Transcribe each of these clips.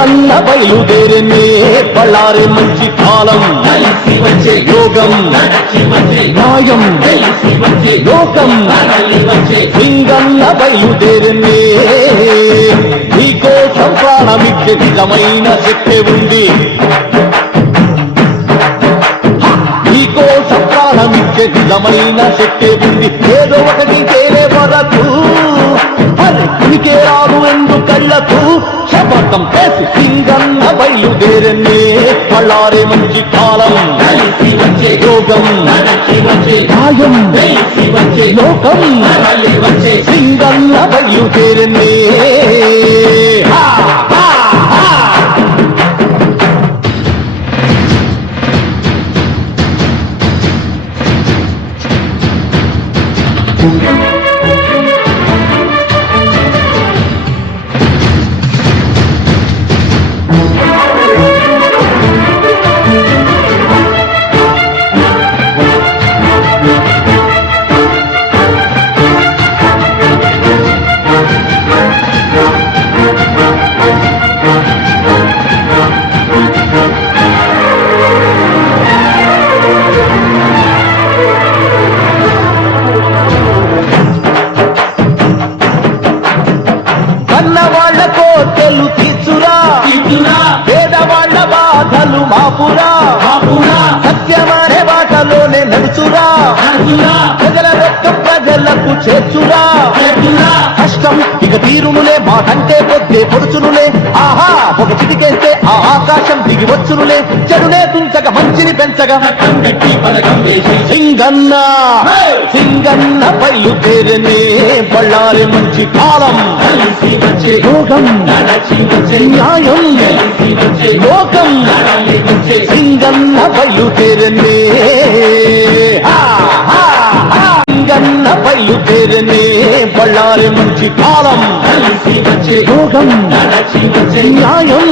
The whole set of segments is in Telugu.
సింగన్న బయలుదేరనే బళ్ళారి మంచి కాలం యోగం న్యాయం లోకం సింగన్న బయలుదేరనే నీకోసం ప్రాణమిచ్చే నిజమైన శక్తి ఉంది నీకోసం ప్రాణమిచ్చే నిజమైన శక్తి ఉంది ఏదో ఒకటి తేలే వరకు ఉనికే రాదు ఎందు కళ్ళకు శపథం చేసి సింగన్న బయలుదేరనే బళ్ళారి మంచి కాలం యోగం న్యాయం లోకం సింగన్న బయలుదేరనే కన్నవాళ్ల కోటలు తీర్చురా పేదవాళ్ల బాధలు మాపురా సత్యమనే బాటలోనే నడుచురా ప్రజల రక్తం ప్రజలకు చేర్చురా కష్టం ఇక తీరునులే మాకంటే పొద్దే పొడుచునులే ఆహా ఒక చిటికేస్తే ఆ ఆకాశం దిగి వచ్చునులే చెడునే తుంచక మంచిని పెంచగా సింగన్న సింగన్న బయలుదేరనే బళ్ళారి మంచి కాలం యోగం న్యాయం లోకం సింగన్న బయలుదేరనే సింగన్న బయలుదేరనే బళ్ళారి మంచి కాలం యోగం న్యాయం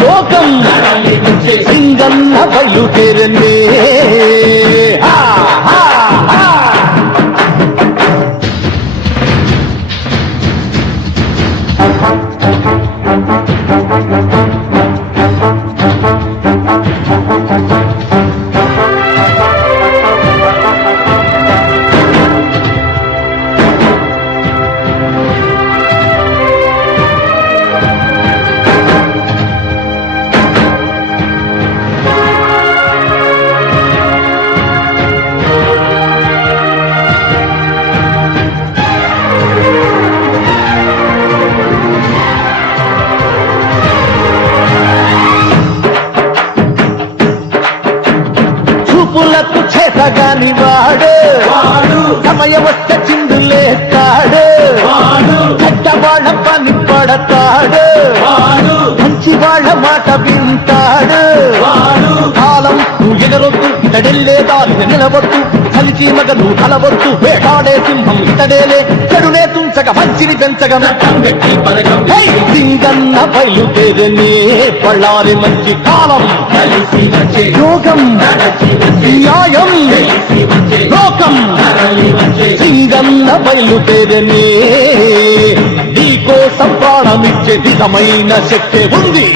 లోకం సింగన్న బయలుదేరనే చూపులకు చేతగాని వాడు సమయం వస్తే చిందులేస్తాడు చెడ్డవాళ్ళ పని పడతాడు మంచి వాళ్ళ మాట వింటాడు కాలం నువ్వు ఎగరొద్దు ఇతడెళ్ళే దారిని నిలవద్దు కలిసి మగ నువ్వు కలవద్దు వేటాడే సింహం ఇతడేలే చెడునే తుంచక మంచిని పెంచగా సింగన్న బయలుదేరనే బళ్ళారి మంచి కాలం యోగం న్యాయం లోకం సింగన్న బయలుదేరనే నీకోసం ప్రాణమిచ్చే నిజమైన శక్తి ఉంది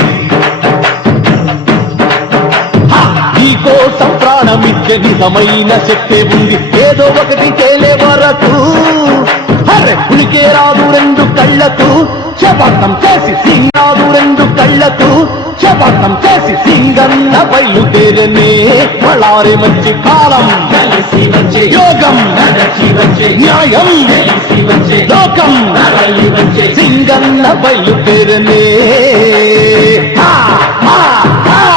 నీకోసం ప్రాణమిచ్చే నిజమైన శక్తి ఉంది ఏదో ఒకటి తేలే వరకు ఉనికే రాదు రెండు కళ్ళకు శపథం చేసి సింగాదు రెండు కళ్ళకు శపథం చేసి సింగన్న బయలుదేరనే బళ్ళారి మంచి కాలం యోగం న్యాయం లోకం సింగన్న బయలుదేరనే